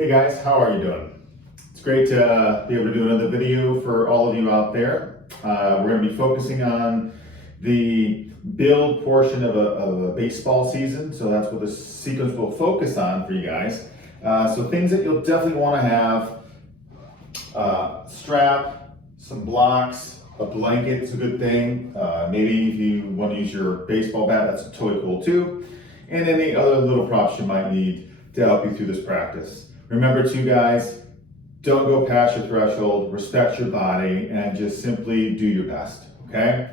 Hey guys, how are you doing? It's great to be able to do another video for all of you out there. We're going to be focusing on the build portion of a baseball season, so that's what this sequence will focus on for you guys. So things that you'll definitely want to have: strap, some blocks, a blanket is a good thing. Maybe if you want to use your baseball bat, that's totally cool too. And any other little props you might need to help you through this practice. Remember too, guys, don't go past your threshold, respect your body, and just simply do your best, okay?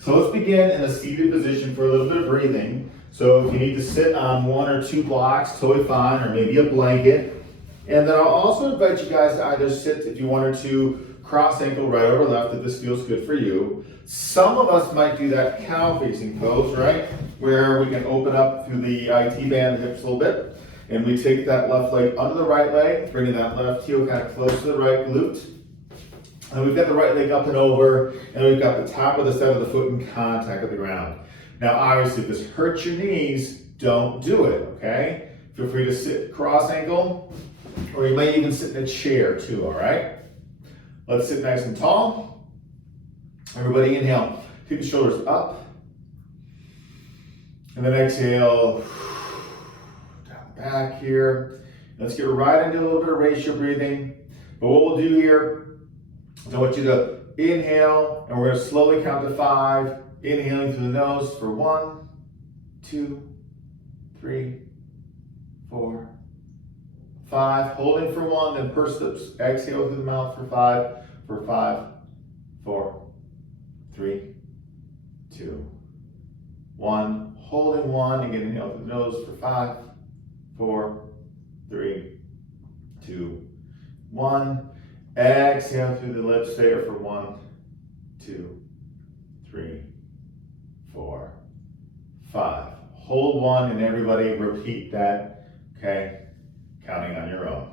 So let's begin in a seated position for a little bit of breathing. So if you need to sit on one or two blocks, totally fine, or maybe a blanket. And then I'll also invite you guys to either sit, if you wanted to, cross ankle right over left if this feels good for you. Some of us might do that cow facing pose, right? Where we can open up through the IT band, the hips a little bit. And we take that left leg under the right leg, bringing that left heel kind of close to the right glute. And we've got the right leg up and over, and we've got the top of the side of the foot in contact with the ground. Now, obviously, if this hurts your knees, don't do it, okay? Feel free to sit cross ankle, or you might even sit in a chair too, all right? Let's sit nice and tall. Everybody inhale, keep the shoulders up. And then exhale, down the back here. Let's get right into a little bit of ratio breathing. But what we'll do here is I want you to inhale, and we're going to slowly count to 5. Inhaling through the nose for 1, 2, 3, 4, 5. Holding for 1, then purse lips. Exhale through the mouth for 5. For 5, 4, 3, 2, 1. Holding 1. Again, inhale through the nose for 5, 4, 3, 2, 1. Exhale through the lips there for 1, 2, 3, 4, 5. Hold 1, and everybody repeat that, okay? Counting on your own.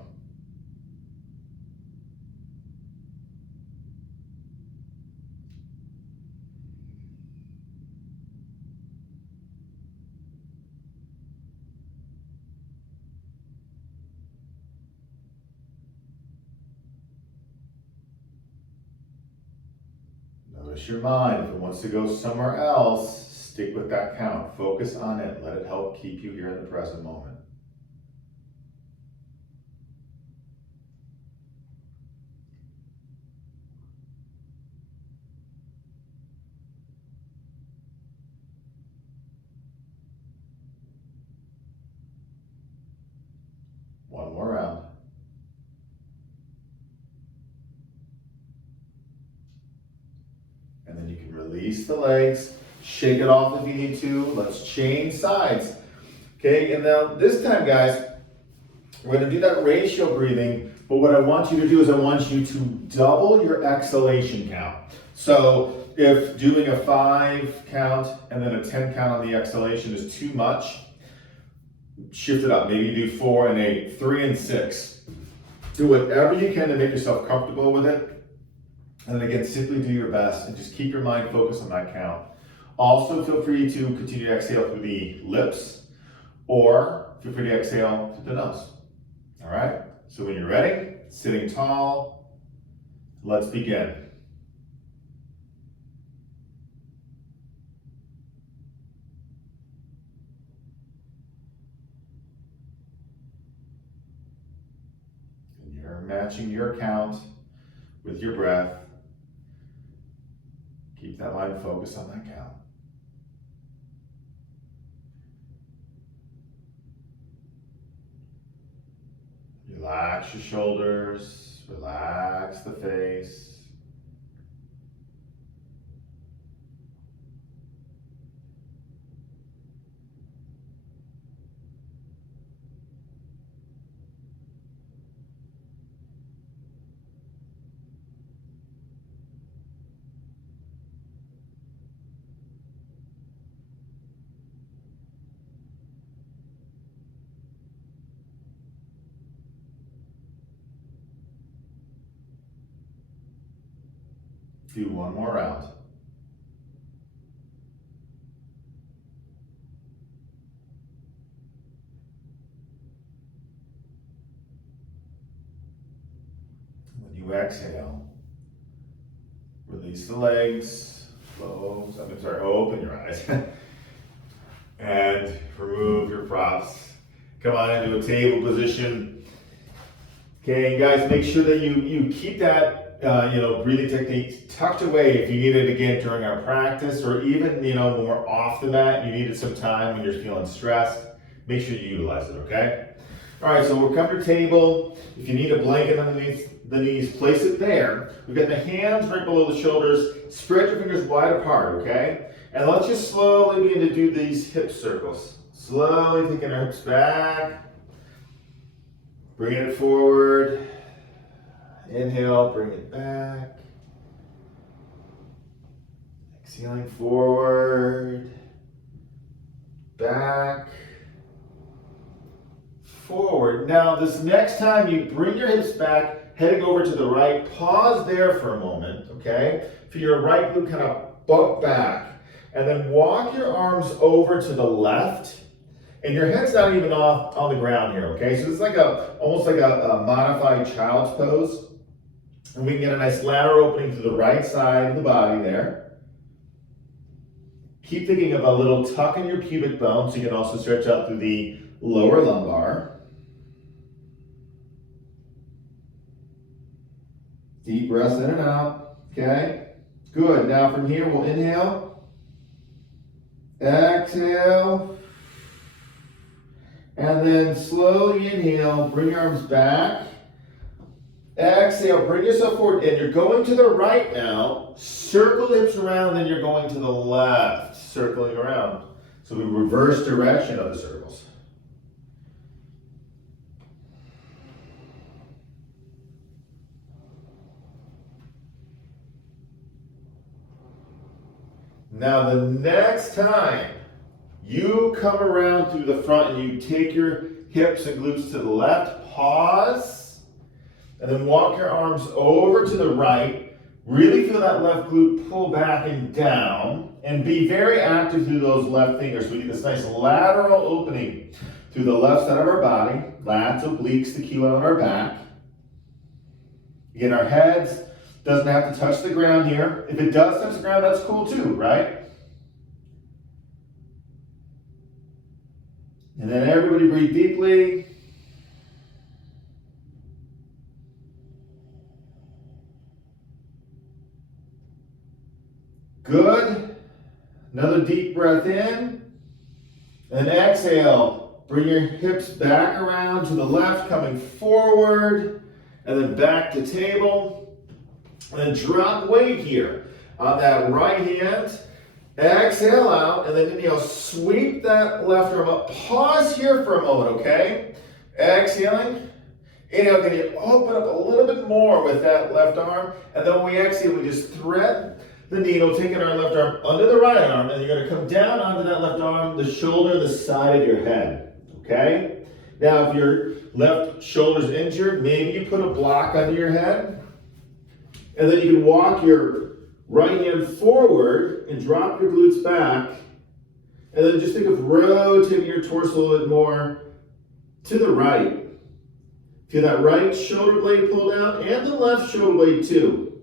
Notice your mind. If it wants to go somewhere else, stick with that count. Focus on it. Let it help keep you here in the present moment. One more round. And then you can release the legs, shake it off if you need to. Let's change sides. Okay, and now this time, guys, we're going to do that ratio breathing, but what I want you to do is I want you to double your exhalation count. So if doing a 5 count and then a 10 count on the exhalation is too much, shift it up. Maybe you do 4 and 8, 3 and 6. Do whatever you can to make yourself comfortable with it. And then again, simply do your best and just keep your mind focused on that count. Also, feel free to continue to exhale through the lips, or feel free to exhale through the nose. All right? So when you're ready, sitting tall, let's begin. And you're matching your count with your breath. Keep that mind focused on that count. Relax your shoulders, relax the face. Do one more round. When you exhale, release the legs, open your eyes. And remove your props. Come on into a table position. Okay, guys, make sure that you keep that breathing technique tucked away if you need it again during our practice, or even when we're off the mat, you needed some time when you're feeling stressed. Make sure you utilize it, okay? All right, so we'll come to table. If you need a blanket underneath the knees, place it there. We've got the hands right below the shoulders. Spread your fingers wide apart, okay? And let's just slowly begin to do these hip circles. Slowly taking our hips back. Bringing it forward. Inhale, bring it back. Exhaling forward. Back. Forward. Now this next time you bring your hips back, heading over to the right, pause there for a moment, okay? Feel your right glute kind of buck back. And then walk your arms over to the left, and your head's not even off on the ground here, okay? So it's like almost like a modified child's pose. And we can get a nice lateral opening to the right side of the body there. Keep thinking of a little tuck in your pubic bone, so you can also stretch out through the lower lumbar. Deep breaths in and out, okay? Good, now from here we'll inhale. Exhale, and then slowly inhale, bring your arms back. Exhale, bring yourself forward, and you're going to the right now. Circle the hips around, then you're going to the left, circling around. So we reverse direction of the circles. Now the next time you come around through the front and you take your hips and glutes to the left, pause, and then walk your arms over to the right. Really feel that left glute pull back and down, and be very active through those left fingers. We get this nice lateral opening through the left side of our body, lats, obliques, the Q on our back. Again, our heads doesn't have to touch the ground here. If it does touch the ground, that's cool too, right? And then everybody breathe deeply. Good. Another deep breath in. And then exhale. Bring your hips back around to the left, coming forward. And then back to table. And then drop weight here on that right hand. Exhale out, and then inhale, sweep that left arm up. Pause here for a moment, okay? Exhaling. Inhale, can you open up a little bit more with that left arm? And then when we exhale, we just thread the needle, taking our left arm under the right arm, and you're gonna come down onto that left arm, the shoulder, the side of your head, okay? Now, if your left shoulder's injured, maybe you put a block under your head. And then you can walk your right hand forward and drop your glutes back. And then just think of rotating your torso a little bit more to the right. Feel that right shoulder blade pull down and the left shoulder blade too.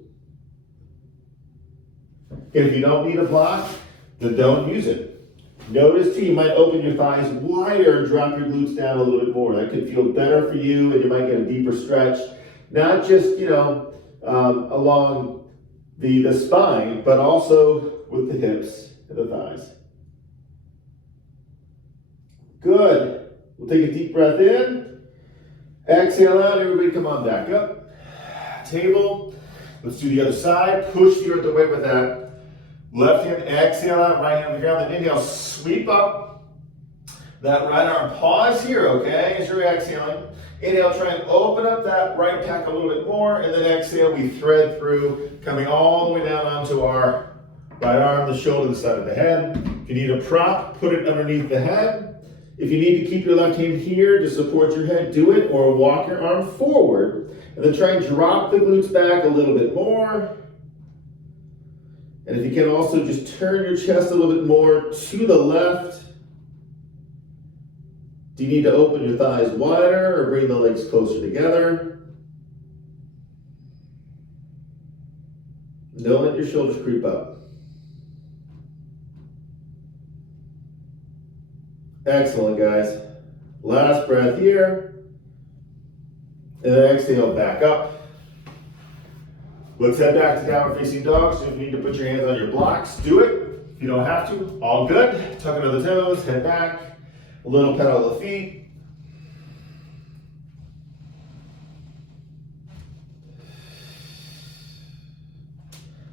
And if you don't need a block, then don't use it. Notice too, you might open your thighs wider and drop your glutes down a little bit more. That could feel better for you, and you might get a deeper stretch. Not just, along the spine, but also with the hips and the thighs. Good. We'll take a deep breath in. Exhale out. Everybody come on back up. Table. Let's do the other side. Push the earth away with that left hand. Exhale out. Right hand on the ground. Then inhale. Sweep up that right arm. Pause here, okay, as you're exhaling. Inhale, try and open up that right pec a little bit more, and then exhale, we thread through, coming all the way down onto our right arm, the shoulder, the side of the head. If you need a prop, put it underneath the head. If you need to keep your left hand here to support your head, do it, or walk your arm forward, and then try and drop the glutes back a little bit more. And if you can also just turn your chest a little bit more to the left. Do you need to open your thighs wider or bring the legs closer together? Don't let your shoulders creep up. Excellent, guys. Last breath here. And then exhale, back up. Let's head back to downward facing dog. So if you need to put your hands on your blocks, do it. If you don't have to, all good. Tuck into the toes, head back. A little pedal of the feet.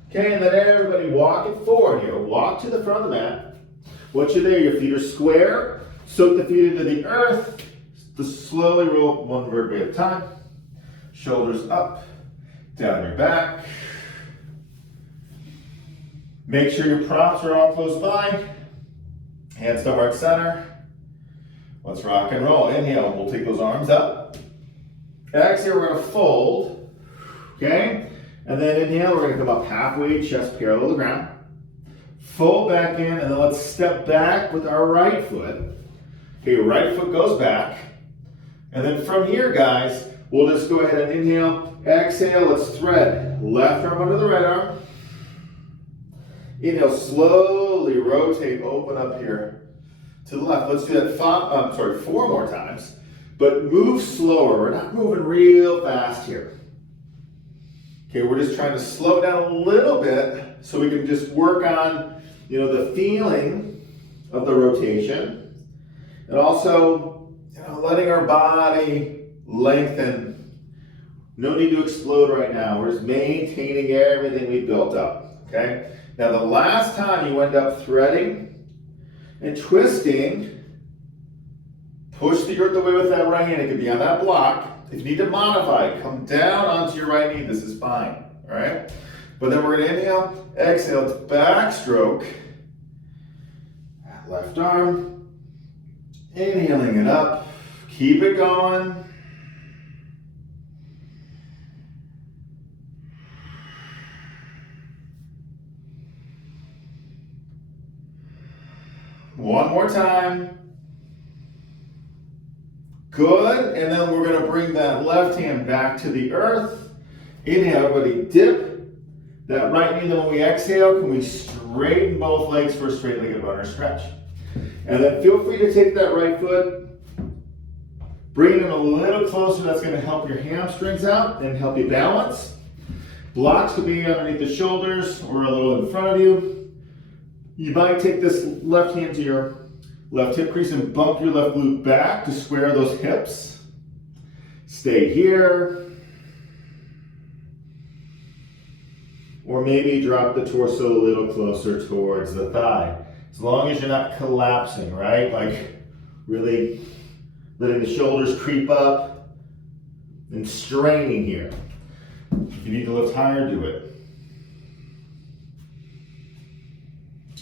Okay, and then everybody walk it forward here. Walk to the front of the mat. Once you're there, your feet are square. Soak the feet into the earth. Just slowly roll one vertebrae at a time. Shoulders up, down your back. Make sure your props are all close by. Hands to heart center. Let's rock and roll. Inhale, we'll take those arms up. Exhale, we're gonna fold. Okay? And then inhale, we're gonna come up halfway, chest parallel to the ground. Fold back in, and then let's step back with our right foot. Okay, right foot goes back. And then from here, guys, we'll just go ahead and inhale, exhale, let's thread. Left arm under the right arm. Inhale, slowly rotate, open up here to the left. Let's do that 4 more times, but move slower. We're not moving real fast here. Okay, we're just trying to slow down a little bit so we can just work on, the feeling of the rotation. And also, letting our body lengthen. No need to explode right now. We're just maintaining everything we built up, okay? Now, the last time you end up threading and twisting, push the earth away with that right hand. It could be on that block. If you need to modify it, come down onto your right knee. This is fine, all right? But then we're gonna inhale, exhale, it's backstroke. Left arm, inhaling it up. Keep it going. One more time. Good, and then we're gonna bring that left hand back to the earth. Inhale, everybody dip. That right knee, then when we exhale, can we straighten both legs for a straight-legged runner stretch? And then feel free to take that right foot, bring it in a little closer. That's gonna help your hamstrings out and help you balance. Blocks could be underneath the shoulders or a little in front of you. You might take this left hand to your left hip crease and bump your left glute back to square those hips. Stay here. Or maybe drop the torso a little closer towards the thigh. As long as you're not collapsing, right? Like really letting the shoulders creep up and straining here. If you need to lift higher, do it.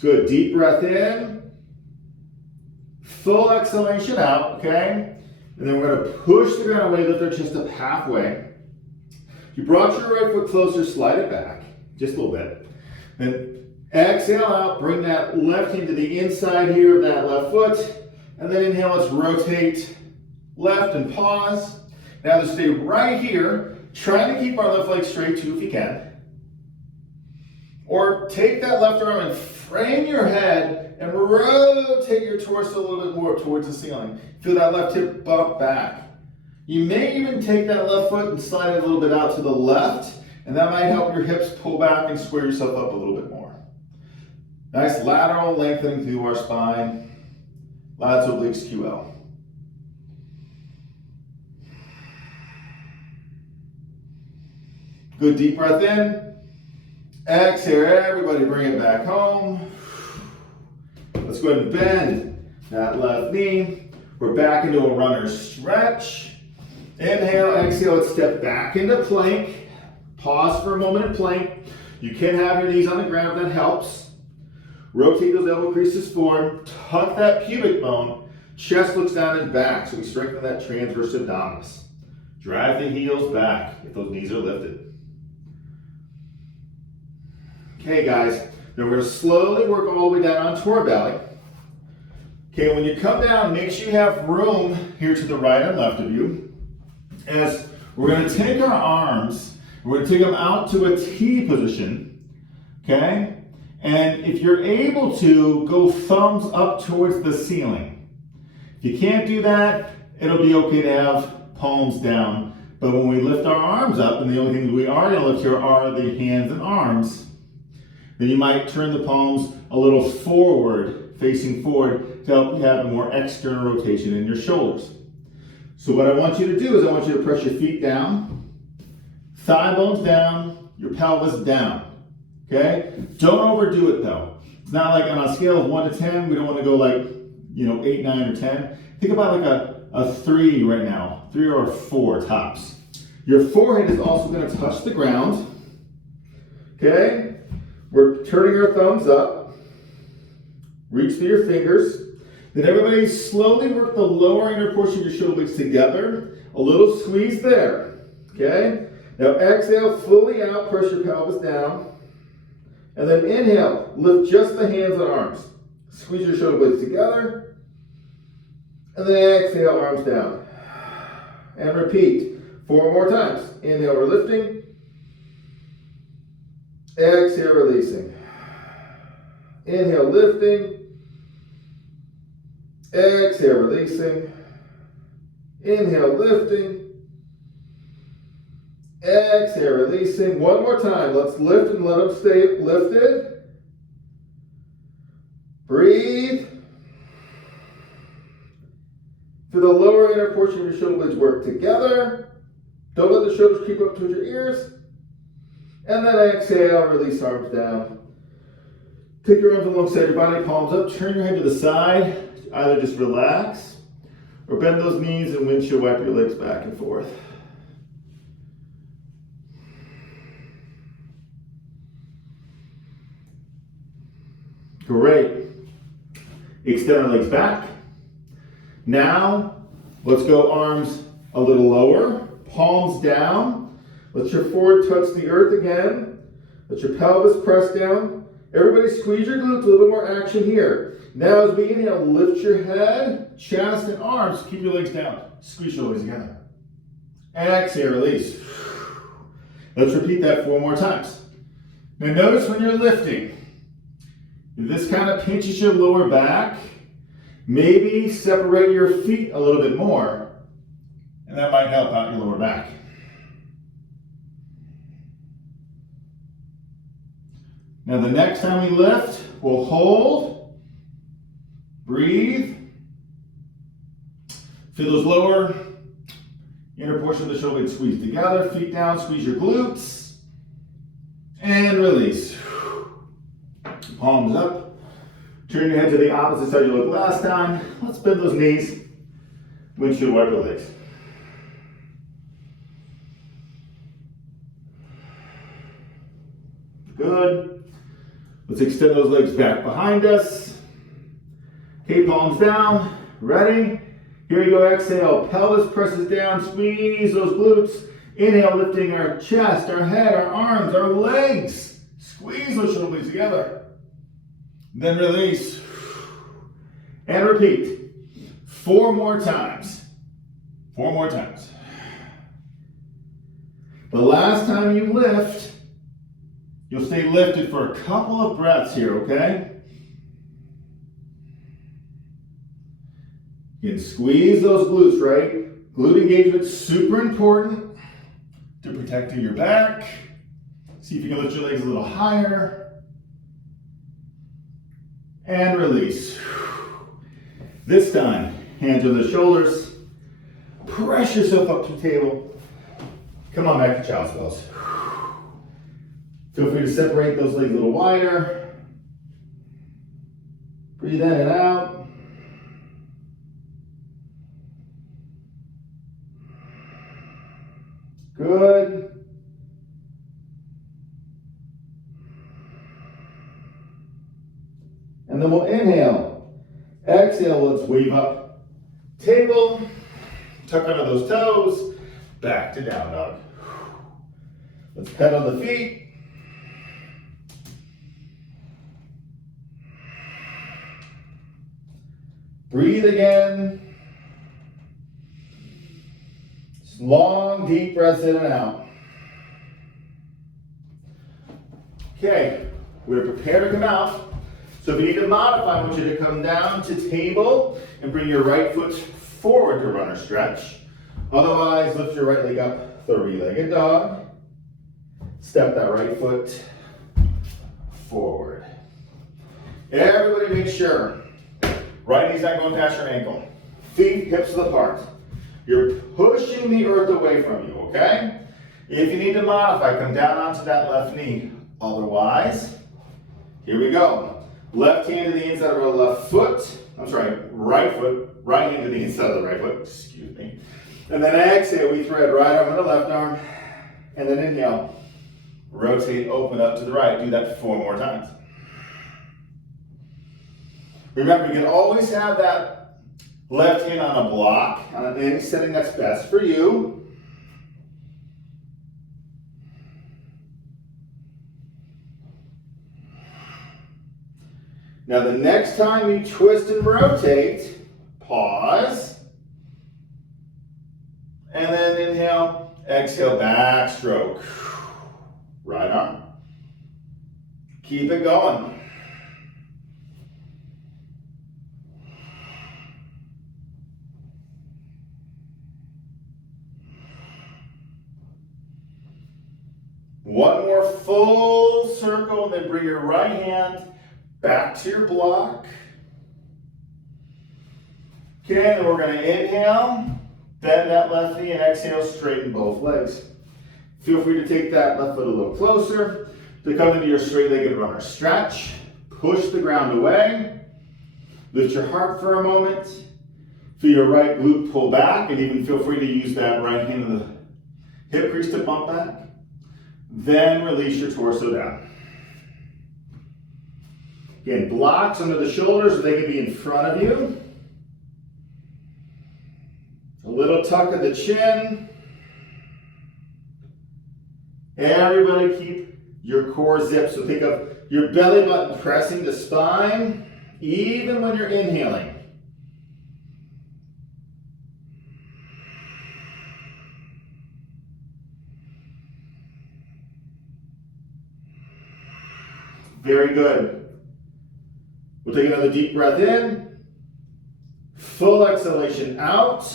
Good, deep breath in. Full exhalation out, okay? And then we're gonna push the ground away, lift our chest up halfway. If you brought your right foot closer, slide it back, just a little bit. Then exhale out, bring that left hand to the inside here of that left foot. And then inhale, let's rotate left and pause. Now just stay right here, trying to keep our left leg straight too if you can. Or take that left arm and frame your head and rotate your torso a little bit more towards the ceiling. Feel that left hip bump back. You may even take that left foot and slide it a little bit out to the left, and that might help your hips pull back and square yourself up a little bit more. Nice lateral lengthening through our spine. Lats obliques QL. Good deep breath in. Exhale, everybody bring it back home. Let's go ahead and bend that left knee. We're back into a runner stretch. Inhale, exhale, let's step back into plank. Pause for a moment in plank. You can have your knees on the ground if that helps. Rotate those elbow creases forward. Tuck that pubic bone. Chest looks down and back, so we strengthen that transverse abdominis. Drive the heels back if those knees are lifted. Okay, guys, now we're going to slowly work all the way down onto our belly. Okay, when you come down, make sure you have room here to the right and left of you. As we're going to take our arms, we're going to take them out to a T position. okay? And if you're able to, go thumbs up towards the ceiling. If you can't do that, it'll be okay to have palms down. But when we lift our arms up, and the only things we are gonna lift here are the hands and arms, then you might turn the palms a little forward, facing forward, to help you have a more external rotation in your shoulders. So what I want you to do is I want you to press your feet down, thigh bones down, your pelvis down, okay? Don't overdo it though. It's not like on a scale of 1 to 10, we don't want to go like, 8, 9, or 10. Think about like a 3 right now, 3 or a 4 tops. Your forehead is also going to touch the ground, okay? We're turning our thumbs up, reach through your fingers. Then everybody slowly work the lower inner portion of your shoulder blades together. A little squeeze there, okay? Now exhale fully out, press your pelvis down. And then inhale, lift just the hands and arms. Squeeze your shoulder blades together. And then exhale, arms down. And repeat 4 more times. Inhale, we're lifting. Exhale, releasing. Inhale, lifting. Exhale, releasing. Inhale, lifting. Exhale, releasing. One more time. Let's lift and let them stay lifted. Breathe. Feel the lower inner portion of your shoulder blades work together. Don't let the shoulders creep up towards your ears. And then exhale, release arms down. Take your arms alongside your body, palms up. Turn your head to the side. Either just relax or bend those knees and windshield wipe your legs back and forth. Great. Extend our legs back. Now, let's go arms a little lower, palms down. Let your forehead touch the earth again. Let your pelvis press down. Everybody squeeze your glutes, a little more action here. Now as we inhale, lift your head, chest, and arms. Keep your legs down. Squeeze your legs together. Exhale, release. Let's repeat that 4 more times. Now notice when you're lifting, if this kind of pinches your lower back, maybe separate your feet a little bit more, and that might help out your lower back. Now the next time we lift, we'll hold, breathe, feel those lower inner portion of the shoulder blades squeeze together, feet down, squeeze your glutes, and release. Palms up, turn your head to the opposite side you looked last time. Let's bend those knees, windshield wipe your legs. Good. Let's extend those legs back behind us. Okay, palms down. Ready? Here you go. Exhale. Pelvis presses down. Squeeze those glutes. Inhale, lifting our chest, our head, our arms, our legs. Squeeze those shoulder blades together. Then release. And repeat. 4 more times. 4 more times. The last time you lift, you'll stay lifted for a couple of breaths here, okay? You can squeeze those glutes, right? Glute engagement is super important to protecting your back. See if you can lift your legs a little higher. And release. This time, hands on the shoulders. Press yourself up to the table. Come on back to child's pose. Feel free to separate those legs a little wider. Breathe in and out. Good. And then we'll inhale. Exhale, let's wave up. Table. Tuck under those toes. Back to down dog. Let's pedal the feet. Breathe again. Just long, deep breaths in and out. Okay, We're prepared to come out. So if you need to modify, I want you to come down to table and bring your right foot forward to runner stretch. Otherwise, lift your right leg up, three-legged dog. Step that right foot forward. Everybody make sure right knee's not going past your ankle. Feet, hips apart. You're pushing the earth away from you, okay? If you need to modify, come down onto that left knee. Otherwise, here we go. Left hand to the inside of our left foot. I'm sorry, right foot. Right hand to the inside of the right foot. Excuse me. And then exhale, we thread right arm into left arm. And then inhale. Rotate, open up to the right. Do that 4 more times. Remember, you can always have that left hand on a block, on any setting that's best for you. Now the next time you twist and rotate, pause, and then inhale, exhale, backstroke, right arm. Keep it going. One more full circle, then bring your right hand back to your block. Okay, then we're going to inhale, bend that left knee, and exhale, straighten both legs. Feel free to take that left foot a little closer to come into your straight-legged runner stretch. Push the ground away. Lift your heart for a moment. Feel your right glute pull back, and even feel free to use that right hand of the hip crease to bump back. Then release your torso down. Again, blocks under the shoulders, so they can be in front of you. A little tuck of the chin. Everybody keep your core zipped. So think of your belly button pressing the spine, even when you're inhaling. Very good. We'll take another deep breath in. Full exhalation out.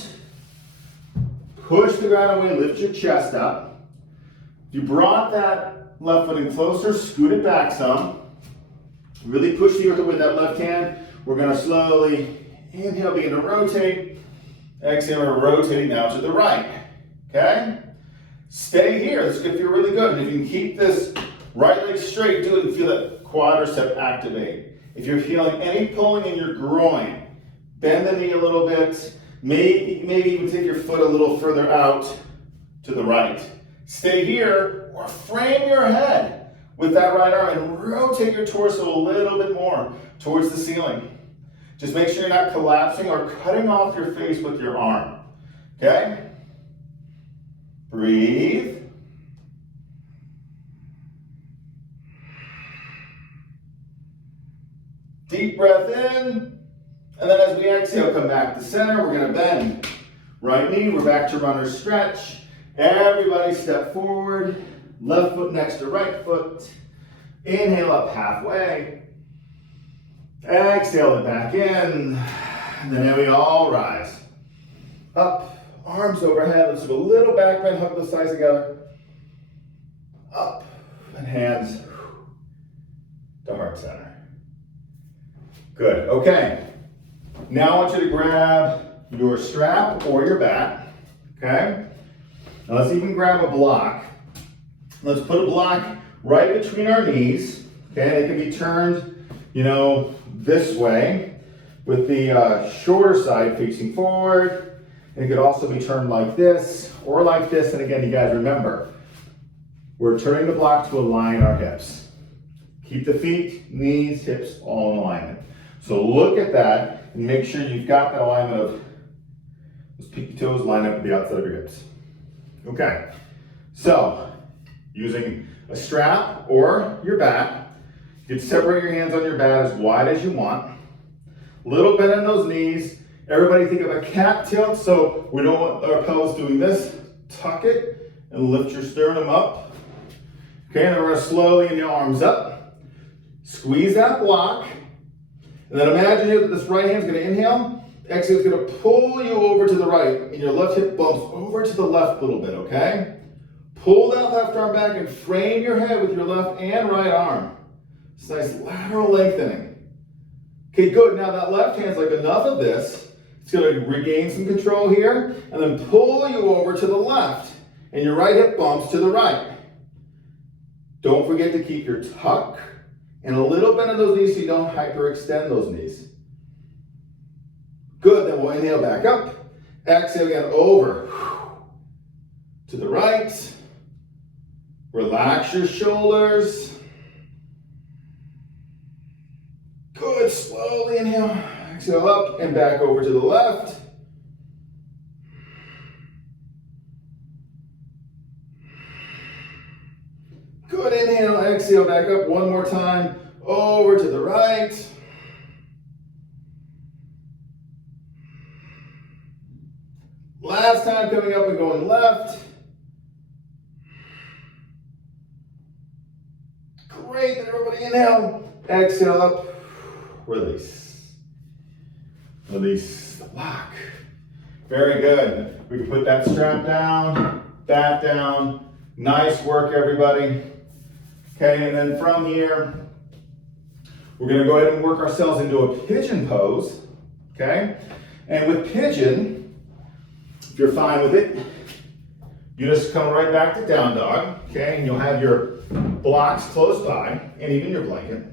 Push the ground away, lift your chest up. If you brought that left foot in closer, scoot it back some. Really push the earth with that left hand. We're going to slowly inhale, begin to rotate. Exhale, we're rotating now to the right. Okay? Stay here. This is going to feel really good. And if you can keep this right leg straight, do it and feel that quadricep activate. If you're feeling any pulling in your groin, bend the knee a little bit. Maybe even take your foot a little further out to the right. Stay here or frame your head with that right arm and rotate your torso a little bit more towards the ceiling. Just make sure you're not collapsing or cutting off your face with your arm. Okay? Breathe. Deep breath in, and then as we exhale, come back to center. We're going to bend. Right knee, we're back to runner stretch. Everybody step forward. Left foot next to right foot. Inhale up halfway. Exhale it back in. And then we all rise. Up, arms overhead. Let's do a little back bend, hug the thighs together. Up, and hands to heart center. Good, okay. Now I want you to grab your strap or your bat, okay? Now let's even grab a block. Let's put a block right between our knees, okay? It can be turned, this way with the shorter side facing forward. It could also be turned like this or like this. And again, you guys remember, we're turning the block to align our hips. Keep the feet, knees, hips all in alignment. So look at that and make sure you've got that alignment of those pinky toes line up with the outside of your hips. Okay, so using a strap or your bat, you can separate your hands on your bat as wide as you want. Little bend in those knees. Everybody think of a cat tilt, so we don't want our pelvis doing this. Tuck it and lift your sternum up. Okay, and then we're going to slowly inhale, arms up. Squeeze that block. And then imagine that this right hand's gonna inhale. Exhale is gonna pull you over to the right, and your left hip bumps over to the left a little bit, okay? Pull that left arm back and frame your head with your left and right arm. It's nice lateral lengthening. Okay, good. Now that left hand's like, enough of this. It's gonna regain some control here, and then pull you over to the left, and your right hip bumps to the right. Don't forget to keep your tuck and a little bend in those knees so you don't hyperextend those knees. Good, then we'll inhale back up. Exhale again, over to the right. Relax your shoulders. Good, slowly inhale. Exhale up and back over to the left. Good, inhale, exhale, back up one more time. Over to the right. Last time coming up and going left. Great, then everybody inhale, exhale up, release. Release the block. Very good. We can put that strap down, back down. Nice work, everybody. Okay, and then from here, we're gonna go ahead and work ourselves into a pigeon pose, okay? And with pigeon, if you're fine with it, you just come right back to down dog, okay? And you'll have your blocks close by, and even your blanket.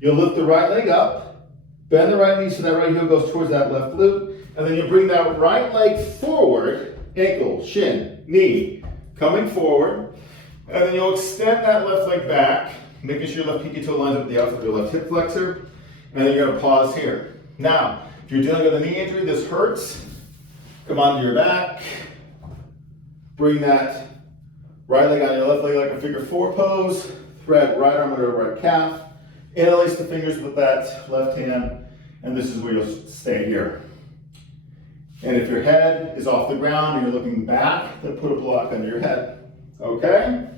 You'll lift the right leg up, bend the right knee so that right heel goes towards that left glute, and then you bring that right leg forward, ankle, shin, knee, coming forward, and then you'll extend that left leg back, making sure your left pinky toe lines up with the outside of your left hip flexor, and then you're gonna pause here. Now, if you're dealing with a knee injury, this hurts, come onto your back, bring that right leg on your left leg like a figure four pose, thread right arm under right calf, interlace the fingers with that left hand, and this is where you'll stay here. And if your head is off the ground and you're looking back, then put a block under your head, okay?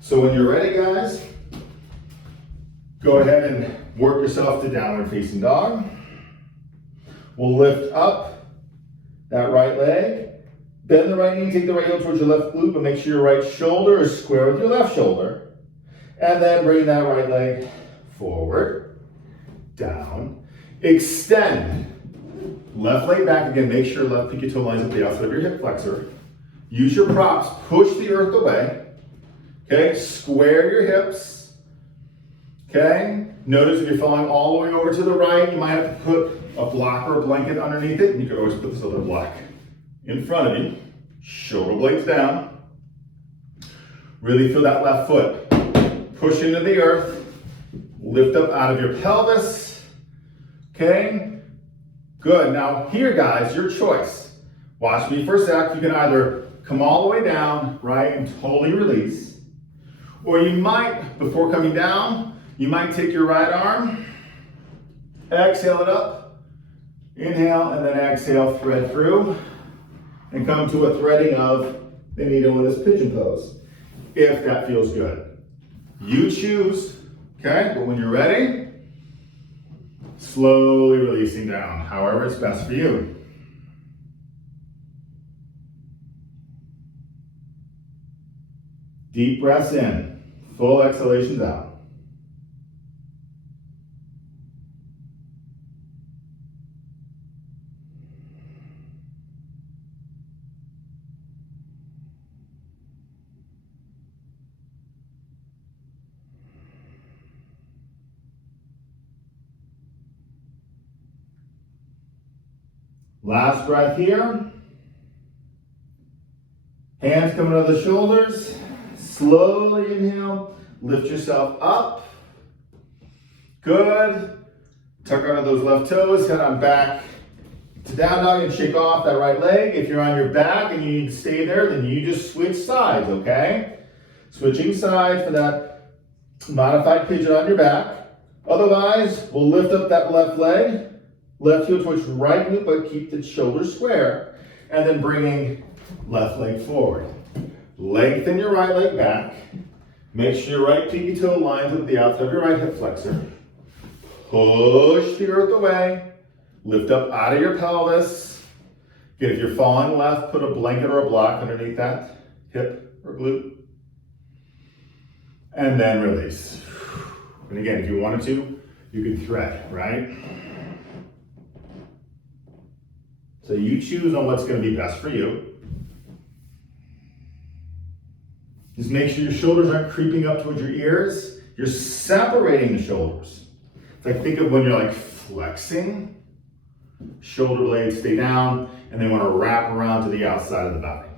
So when you're ready, guys, go ahead and work yourself to downward facing dog. We'll lift up that right leg, bend the right knee, take the right heel towards your left glute, but make sure your right shoulder is square with your left shoulder. And then bring that right leg forward, down, extend. Left leg back again, make sure left pinky toe lines up the outside of your hip flexor. Use your props, push the earth away. Okay, square your hips. Okay, notice if you're falling all the way over to the right, you might have to put a block or a blanket underneath it. And you could always put this other block in front of you. Shoulder blades down. Really feel that left foot. Push into the earth. Lift up out of your pelvis. Okay, good. Now here, guys, your choice. Watch me for a sec. You can either come all the way down, right, and totally release. Or you might, before coming down, you might take your right arm, exhale it up, inhale, and then exhale, thread through, and come to a threading of the needle in this pigeon pose, if that feels good. You choose, okay? But when you're ready, slowly releasing down, however it's best for you. Deep breaths in, full exhalations out. Last breath here. Hands coming to the shoulders. Slowly inhale. Lift yourself up. Good. Tuck under those left toes. Head on back to down dog and shake off that right leg. If you're on your back and you need to stay there, then you just switch sides, okay? Switching sides for that modified pigeon on your back. Otherwise, we'll lift up that left leg. Left heel towards right glute, but keep the shoulders square. And then bringing left leg forward. Lengthen your right leg back. Make sure your right pinky toe lines with the outside of your right hip flexor. Push the earth away. Lift up out of your pelvis. Again, if you're falling left, put a blanket or a block underneath that hip or glute. And then release. And again, if you wanted to, you could thread, right? So you choose on what's going to be best for you. Just make sure your shoulders aren't creeping up towards your ears. You're separating the shoulders. It's like, think of when you're like flexing. Shoulder blades stay down and they want to wrap around to the outside of the body.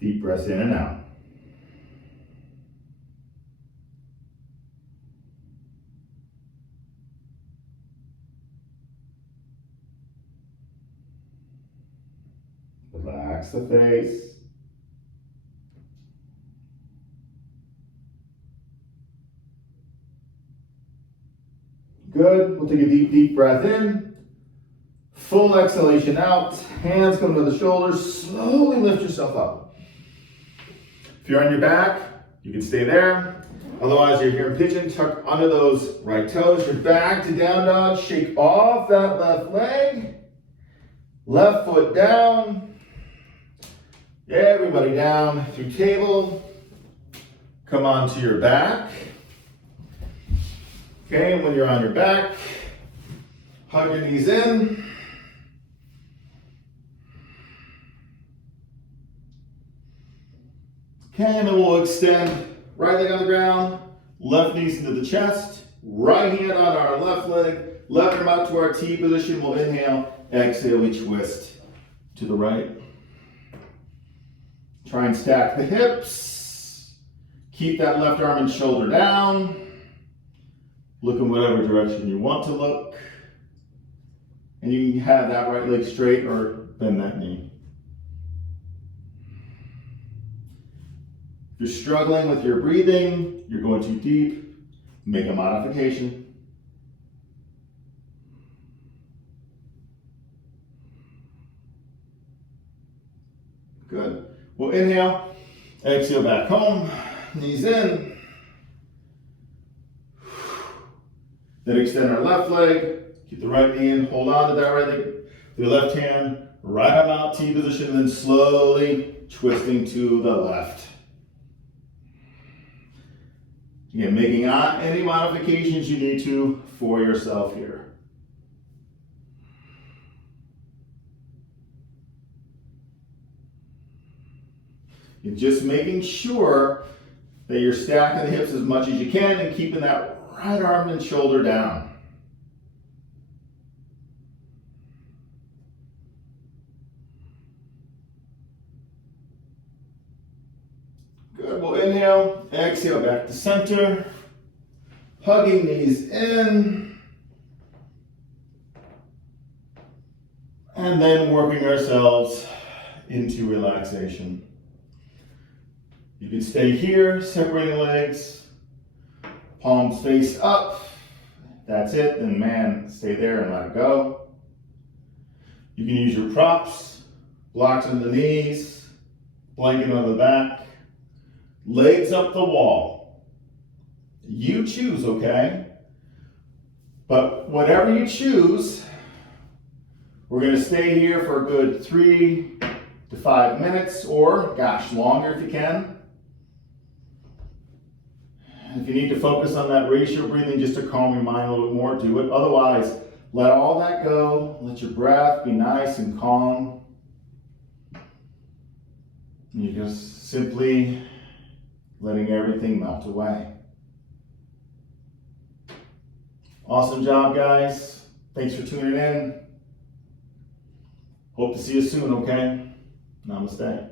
Deep breaths in and out. Relax the face. Good. We'll take a deep, deep breath in. Full exhalation out. Hands come to the shoulders. Slowly lift yourself up. If you're on your back, you can stay there. Otherwise, you're here in pigeon. Tuck under those right toes. You're back to down dog. Shake off that left leg. Left foot down. Everybody down through table. Come onto your back. Okay, when you're on your back, hug your knees in. Okay, and then we'll extend right leg on the ground, left knees into the chest, right hand on our left leg, left arm out to our T position. We'll inhale, exhale, we twist to the right. Try and stack the hips. Keep that left arm and shoulder down. Look in whatever direction you want to look. And you can have that right leg straight or bend that knee. If you're struggling with your breathing, you're going too deep, make a modification. Good. We'll inhale, exhale back home, knees in. Then extend our left leg, keep the right knee in, hold on to that right leg, the left hand, right arm out, T position, and then slowly twisting to the left. Again, making any modifications you need to for yourself here. You're just making sure that you're stacking the hips as much as you can and keeping that right arm and shoulder down. Good, we'll inhale, exhale back to center, hugging knees in, and then working ourselves into relaxation. You can stay here, separating legs, palms face up. That's it, then man, stay there and let it go. You can use your props, blocks on the knees, blanket on the back, legs up the wall. You choose, okay? But whatever you choose, we're gonna stay here for a good 3 to 5 minutes, or gosh, longer if you can. If you need to focus on that ratio breathing just to calm your mind a little bit more, do it. Otherwise, let all that go. Let your breath be nice and calm. And you're just simply letting everything melt away. Awesome job, guys. Thanks for tuning in. Hope to see you soon, okay? Namaste.